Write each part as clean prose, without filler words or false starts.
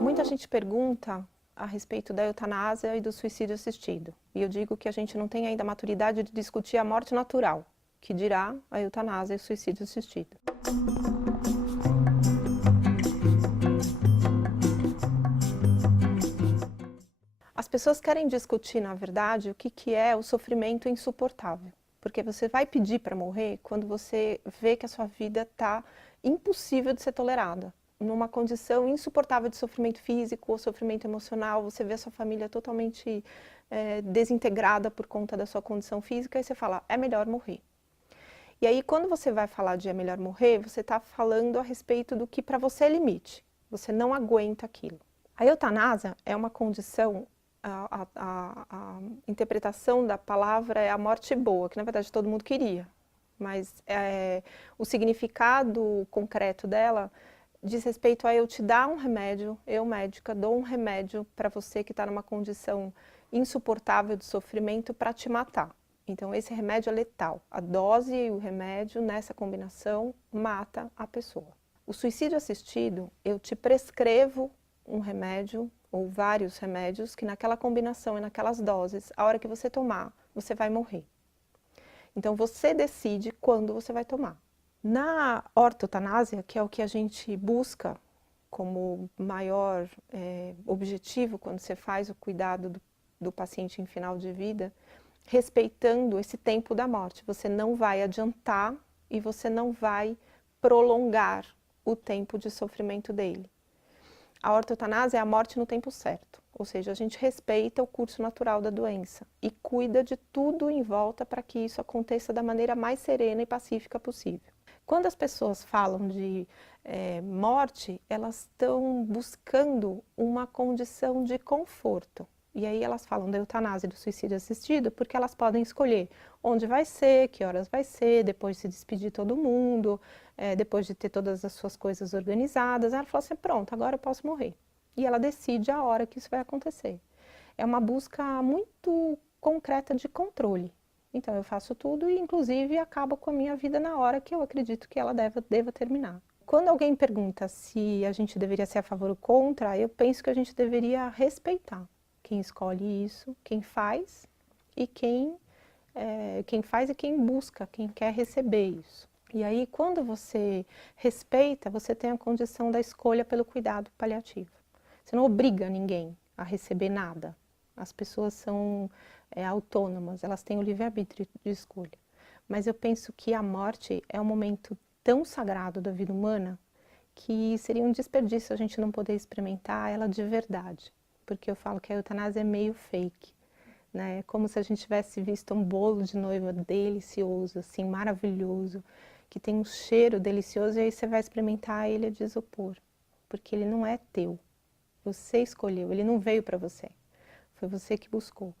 Muita gente pergunta a respeito da eutanásia e do suicídio assistido. E eu digo que a gente não tem ainda a maturidade de discutir a morte natural, que dirá a eutanásia e o suicídio assistido. As pessoas querem discutir, na verdade, o que é o sofrimento insuportável. Porque você vai pedir para morrer quando você vê que a sua vida está impossível de ser tolerada. Numa condição insuportável de sofrimento físico ou sofrimento emocional, você vê a sua família totalmente desintegrada por conta da sua condição física, e você fala, é melhor morrer. E aí, quando você vai falar de é melhor morrer, você está falando a respeito do que para você é limite. Você não aguenta aquilo. A eutanásia é uma condição, a interpretação da palavra é a morte boa, que na verdade todo mundo queria. Mas o significado concreto dela diz respeito a eu te dar um remédio, eu médica dou um remédio para você que está numa condição insuportável de sofrimento para te matar. Então esse remédio é letal, a dose e o remédio nessa combinação mata a pessoa. O suicídio assistido, eu te prescrevo um remédio ou vários remédios que naquela combinação e naquelas doses, a hora que você tomar, você vai morrer. Então você decide quando você vai tomar. Na ortotanásia, que é o que a gente busca como maior objetivo quando você faz o cuidado do paciente em final de vida, respeitando esse tempo da morte. Você não vai adiantar e você não vai prolongar o tempo de sofrimento dele. A ortotanásia é a morte no tempo certo, ou seja, a gente respeita o curso natural da doença e cuida de tudo em volta para que isso aconteça da maneira mais serena e pacífica possível. Quando as pessoas falam de morte, elas estão buscando uma condição de conforto. E aí elas falam da eutanásia e do suicídio assistido porque elas podem escolher onde vai ser, que horas vai ser, depois de se despedir todo mundo, depois de ter todas as suas coisas organizadas. Ela fala assim, pronto, agora eu posso morrer. E ela decide a hora que isso vai acontecer. É uma busca muito concreta de controle. Então eu faço tudo e inclusive acabo com a minha vida na hora que eu acredito que ela deva terminar. Quando alguém pergunta se a gente deveria ser a favor ou contra, eu penso que a gente deveria respeitar quem escolhe isso, quem faz e quem faz e quem busca, quem quer receber isso. E aí quando você respeita, você tem a condição da escolha pelo cuidado paliativo. Você não obriga ninguém a receber nada. As pessoas são autônomas, elas têm o livre-arbítrio de escolha. Mas eu penso que a morte é um momento tão sagrado da vida humana que seria um desperdício a gente não poder experimentar ela de verdade. Porque eu falo que a eutanásia é meio fake, né? É como se a gente tivesse visto um bolo de noiva delicioso, assim, maravilhoso, que tem um cheiro delicioso, e aí você vai experimentar ele de isopor, porque ele não é teu. Você escolheu, ele não veio para você. Foi você que buscou.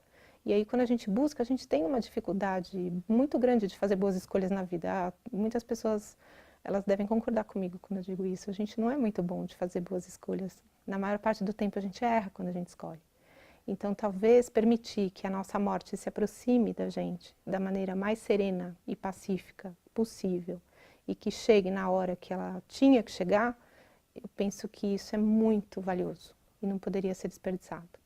E aí quando a gente busca, a gente tem uma dificuldade muito grande de fazer boas escolhas na vida. Muitas pessoas, elas devem concordar comigo quando eu digo isso. A gente não é muito bom de fazer boas escolhas. Na maior parte do tempo a gente erra quando a gente escolhe. Então talvez permitir que a nossa morte se aproxime da gente da maneira mais serena e pacífica possível e que chegue na hora que ela tinha que chegar, eu penso que isso é muito valioso e não poderia ser desperdiçado.